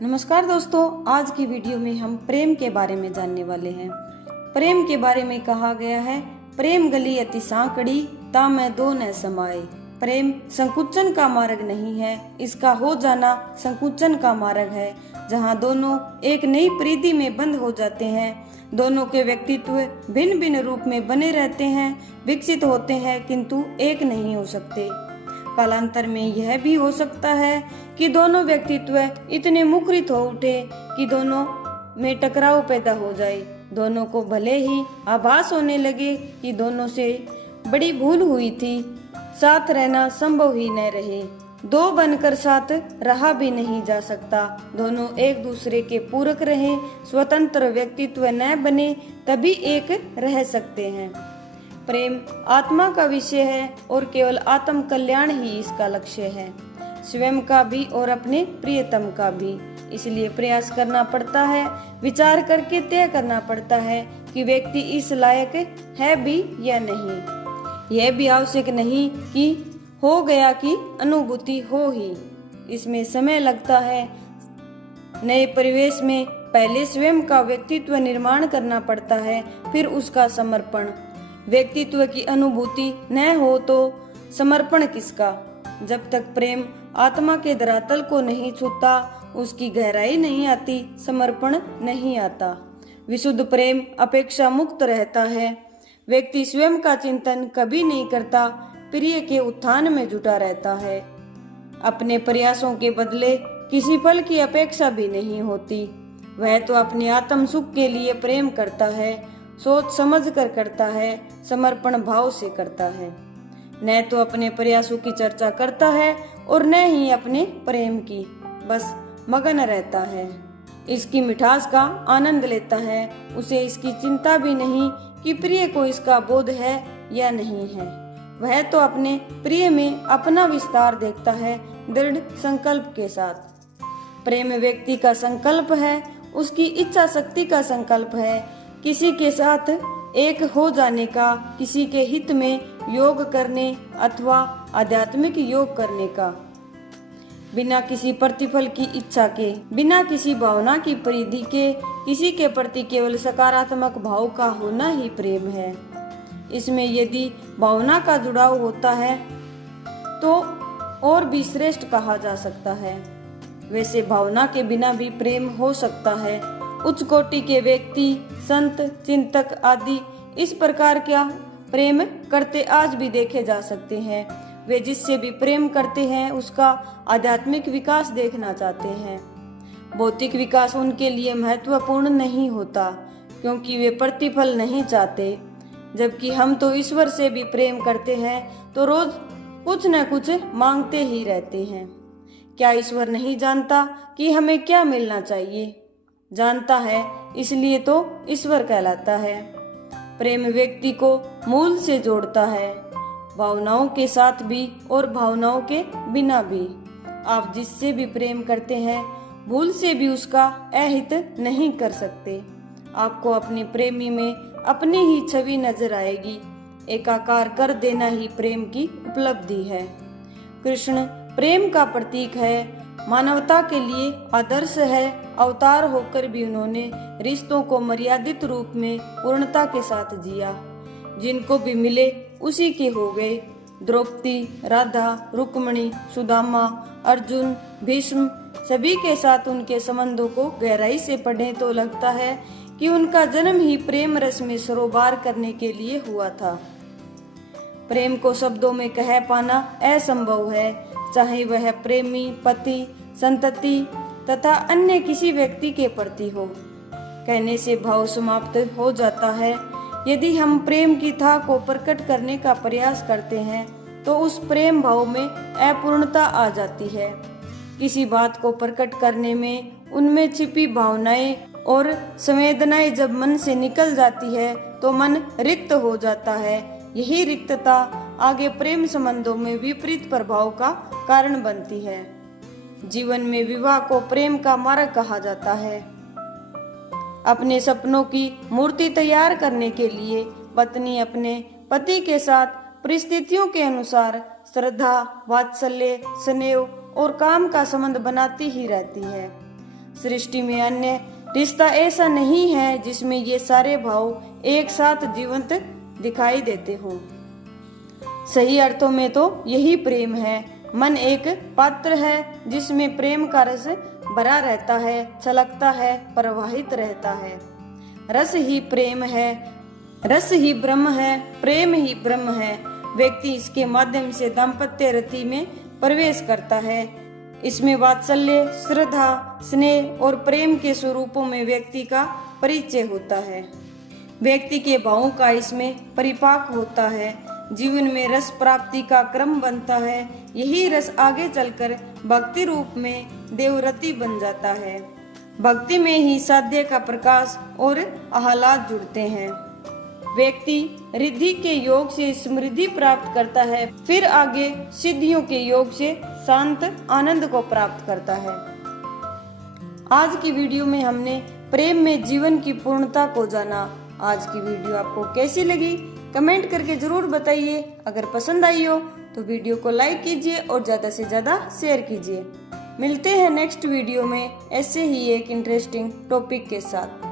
नमस्कार दोस्तों, आज की वीडियो में हम प्रेम के बारे में जानने वाले हैं। प्रेम के बारे में कहा गया है, प्रेम गली अति सांकड़ी ता मैं दो न समाए। प्रेम संकुचन का मार्ग नहीं है, इसका हो जाना संकुचन का मार्ग है, जहाँ दोनों एक नई प्रीति में बंद हो जाते हैं। दोनों के व्यक्तित्व भिन्न भिन्न रूप में बने रहते हैं, विकसित होते हैं, किंतु एक नहीं हो सकते। कालांतर में यह भी हो सकता है कि दोनों व्यक्तित्व इतने मुखरित हो उठे कि दोनों में टकराव पैदा हो जाए। दोनों को भले ही आभास होने लगे कि दोनों से बड़ी भूल हुई थी, साथ रहना संभव ही न रहे। दो बनकर साथ रहा भी नहीं जा सकता। दोनों एक दूसरे के पूरक रहें, स्वतंत्र व्यक्तित्व न बने, तभी एक रह सकते हैं। प्रेम आत्मा का विषय है और केवल आत्म कल्याण ही इसका लक्ष्य है, स्वयं का भी और अपने प्रियतम का भी। इसलिए प्रयास करना पड़ता है, विचार करके तय करना पड़ता है कि व्यक्ति इस लायक है भी या नहीं। यह भी आवश्यक नहीं कि हो गया कि अनुभूति हो ही, इसमें समय लगता है। नए परिवेश में पहले स्वयं का व्यक्तित्व निर्माण करना पड़ता है, फिर उसका समर्पण। व्यक्तित्व की अनुभूति न हो तो समर्पण किसका। जब तक प्रेम आत्मा के धरातल को नहीं छूता, उसकी गहराई नहीं आती, समर्पण नहीं आता। विशुद्ध प्रेम अपेक्षा मुक्त रहता है। व्यक्ति स्वयं का चिंतन कभी नहीं करता, प्रिय के उत्थान में जुटा रहता है। अपने प्रयासों के बदले किसी फल की अपेक्षा भी नहीं होती। वह तो अपने आत्म सुख के लिए प्रेम करता है, सोच समझ कर करता है, समर्पण भाव से करता है। न तो अपने प्रयासों की चर्चा करता है और न ही अपने प्रेम की, बस मगन रहता है। इसकी मिठास का आनंद लेता है। उसे इसकी चिंता भी नहीं कि प्रिय को इसका बोध है या नहीं है। वह तो अपने प्रिय में अपना विस्तार देखता है, दृढ़ संकल्प के साथ। प्रेम व्यक्ति का संकल्प है, उसकी इच्छा शक्ति का संकल्प है, किसी के साथ एक हो जाने का, किसी के हित में योग करने अथवा आध्यात्मिक योग करने का, बिना किसी प्रतिफल की इच्छा के, बिना किसी भावना की परिधि के, किसी के प्रति केवल सकारात्मक भाव का होना ही प्रेम है। इसमें यदि भावना का जुड़ाव होता है तो और भी श्रेष्ठ कहा जा सकता है। वैसे भावना के बिना भी प्रेम हो सकता है। उच्च कोटि के व्यक्ति, संत, चिंतक आदि इस प्रकार का प्रेम करते आज भी देखे जा सकते हैं। वे जिससे भी प्रेम करते हैं उसका आध्यात्मिक विकास देखना चाहते हैं। भौतिक विकास उनके लिए महत्वपूर्ण नहीं होता, क्योंकि वे प्रतिफल नहीं चाहते। जबकि हम तो ईश्वर से भी प्रेम करते हैं, तो रोज कुछ न कुछ मांगते ही रहते हैं। क्या ईश्वर नहीं जानता कि हमें क्या मिलना चाहिए? जानता है, इसलिए तो ईश्वर कहलाता है। प्रेम व्यक्ति को मूल से जोड़ता है, भावनाओं के साथ भी और भावनाओं के बिना भी। आप जिससे भी प्रेम करते हैं, भूल से भी उसका अहित नहीं कर सकते। आपको अपने प्रेमी में अपनी ही छवि नजर आएगी। एकाकार कर देना ही प्रेम की उपलब्धि है। कृष्ण प्रेम का प्रतीक है, मानवता के लिए आदर्श है। अवतार होकर भी उन्होंने रिश्तों को मर्यादित रूप में पूर्णता के साथ जिया। जिनको भी मिले उसी के हो गए। द्रौपदी, राधा, रुक्मिणी, सुदामा, अर्जुन, भीष्म, सभी के साथ उनके संबंधों को गहराई से पढ़ें तो लगता है कि उनका जन्म ही प्रेम रस में सरोबार करने के लिए हुआ था। प्रेम को शब्दों में कह पाना असंभव है, चाहे वह प्रेमी, पति, संतति तथा अन्य किसी व्यक्ति के प्रति हो। कहने से भाव समाप्त हो जाता है। यदि हम प्रेम की था को प्रकट करने का प्रयास करते हैं तो उस प्रेम भाव में अपूर्णता आ जाती है। किसी बात को प्रकट करने में उनमें छिपी भावनाएं और संवेदनाएं जब मन से निकल जाती है तो मन रिक्त हो जाता है। यही रिक्तता आगे प्रेम संबंधों में विपरीत प्रभाव का कारण बनती है। जीवन में विवाह को प्रेम का मार्ग कहा जाता है। अपने सपनों की मूर्ति तैयार करने के लिए पत्नी अपने पति के साथ परिस्थितियों के अनुसार श्रद्धा, वात्सल्य, स्नेह और काम का संबंध बनाती ही रहती है। सृष्टि में अन्य रिश्ता ऐसा नहीं है जिसमें ये सारे भाव एक साथ जीवंत दिखाई देते हों। सही अर्थों में तो यही प्रेम है। मन एक पात्र है जिसमें प्रेम का रस भरा रहता है, छलकता है, प्रवाहित रहता है। रस ही प्रेम है, रस ही ब्रह्म है, प्रेम ही ब्रह्म है। व्यक्ति इसके माध्यम से दाम्पत्य रति में प्रवेश करता है। इसमें वात्सल्य, श्रद्धा, स्नेह और प्रेम के स्वरूपों में व्यक्ति का परिचय होता है। व्यक्ति के भावों का इसमें परिपाक होता है। जीवन में रस प्राप्ति का क्रम बनता है। यही रस आगे चलकर भक्ति रूप में देवरति बन जाता है। भक्ति में ही साध्य का प्रकाश और आह्लाद जुड़ते हैं। व्यक्ति रिद्धि के योग से समृद्धि प्राप्त करता है, फिर आगे सिद्धियों के योग से शांत आनंद को प्राप्त करता है। आज की वीडियो में हमने प्रेम में जीवन की पूर्णता को जाना। आज की वीडियो आपको कैसी लगी कमेंट करके जरूर बताइए। अगर पसंद आई हो तो वीडियो को लाइक कीजिए और ज्यादा से ज्यादा शेयर कीजिए। मिलते हैं नेक्स्ट वीडियो में ऐसे ही एक इंटरेस्टिंग टॉपिक के साथ।